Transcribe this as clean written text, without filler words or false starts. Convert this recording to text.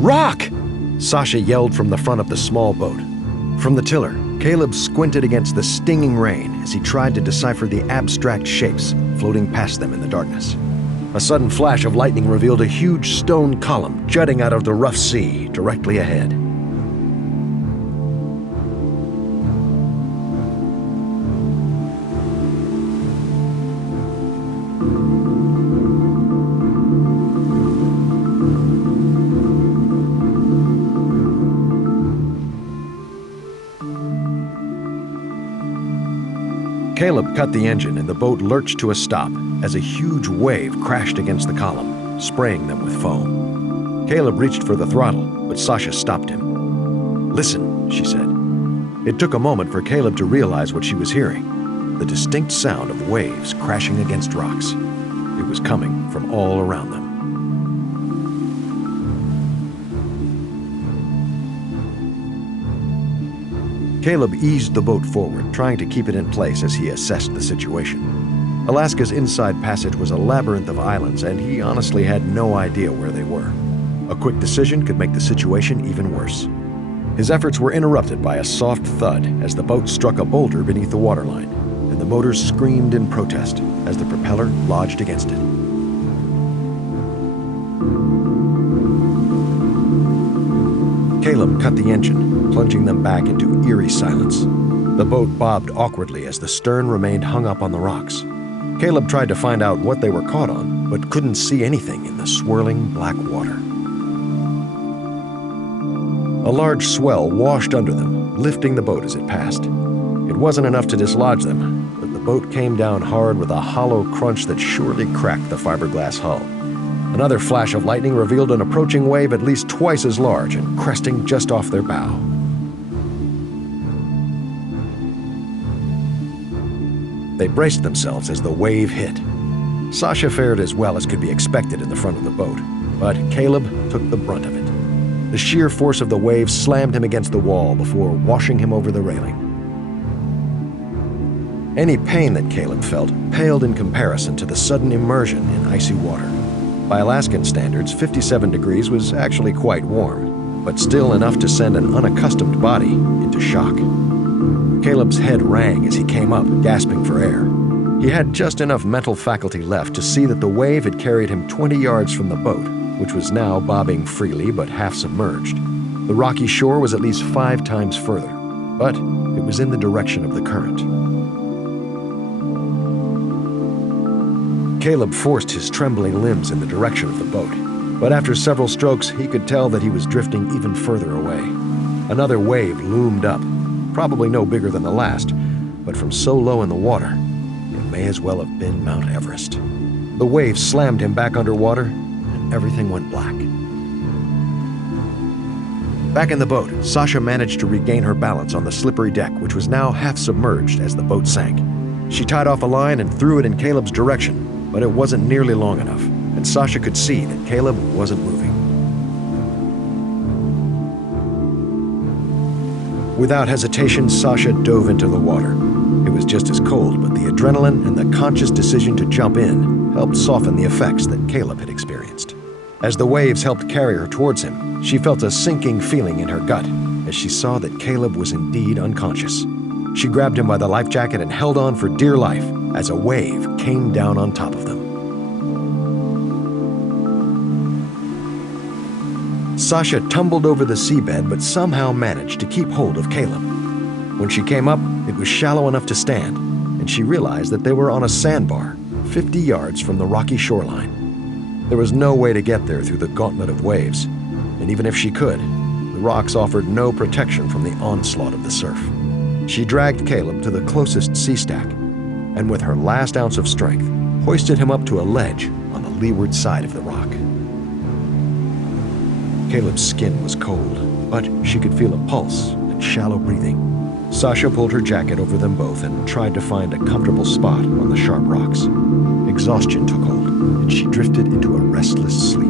Rock! Sasha yelled from the front of the small boat. From the tiller, Caleb squinted against the stinging rain as he tried to decipher the abstract shapes floating past them in the darkness. A sudden flash of lightning revealed a huge stone column jutting out of the rough sea directly ahead. Caleb cut the engine and the boat lurched to a stop as a huge wave crashed against the column, spraying them with foam. Caleb reached for the throttle, but Sasha stopped him. "Listen," she said. It took a moment for Caleb to realize what she was hearing, the distinct sound of waves crashing against rocks. It was coming from all around them. Caleb eased the boat forward, trying to keep it in place as he assessed the situation. Alaska's inside passage was a labyrinth of islands, and he honestly had no idea where they were. A quick decision could make the situation even worse. His efforts were interrupted by a soft thud as the boat struck a boulder beneath the waterline, and the motors screamed in protest as the propeller lodged against it. Caleb cut the engine, plunging them back into eerie silence. The boat bobbed awkwardly as the stern remained hung up on the rocks. Caleb tried to find out what they were caught on, but couldn't see anything in the swirling black water. A large swell washed under them, lifting the boat as it passed. It wasn't enough to dislodge them, but the boat came down hard with a hollow crunch that surely cracked the fiberglass hull. Another flash of lightning revealed an approaching wave at least twice as large and cresting just off their bow. They braced themselves as the wave hit. Sasha fared as well as could be expected in the front of the boat, but Caleb took the brunt of it. The sheer force of the wave slammed him against the wall before washing him over the railing. Any pain that Caleb felt paled in comparison to the sudden immersion in icy water. By Alaskan standards, 57 degrees was actually quite warm, but still enough to send an unaccustomed body into shock. Caleb's head rang as he came up, gasping for air. He had just enough mental faculty left to see that the wave had carried him 20 yards from the boat, which was now bobbing freely but half submerged. The rocky shore was at least 5 times further, but it was in the direction of the current. Caleb forced his trembling limbs in the direction of the boat, but after several strokes, he could tell that he was drifting even further away. Another wave loomed up, probably no bigger than the last, but from so low in the water, it may as well have been Mount Everest. The wave slammed him back underwater, and everything went black. Back in the boat, Sasha managed to regain her balance on the slippery deck, which was now half submerged as the boat sank. She tied off a line and threw it in Caleb's direction, but it wasn't nearly long enough, and Sasha could see that Caleb wasn't moving. Without hesitation, Sasha dove into the water. It was just as cold, but the adrenaline and the conscious decision to jump in helped soften the effects that Caleb had experienced. As the waves helped carry her towards him, she felt a sinking feeling in her gut as she saw that Caleb was indeed unconscious. She grabbed him by the life jacket and held on for dear life as a wave came down on top of them. Sasha tumbled over the seabed but somehow managed to keep hold of Caleb. When she came up, it was shallow enough to stand, and she realized that they were on a sandbar, 50 yards from the rocky shoreline. There was no way to get there through the gauntlet of waves, and even if she could, the rocks offered no protection from the onslaught of the surf. She dragged Caleb to the closest sea stack, and with her last ounce of strength, hoisted him up to a ledge on the leeward side of the rock. Caleb's skin was cold, but she could feel a pulse and shallow breathing. Sasha pulled her jacket over them both and tried to find a comfortable spot on the sharp rocks. Exhaustion took hold, and she drifted into a restless sleep.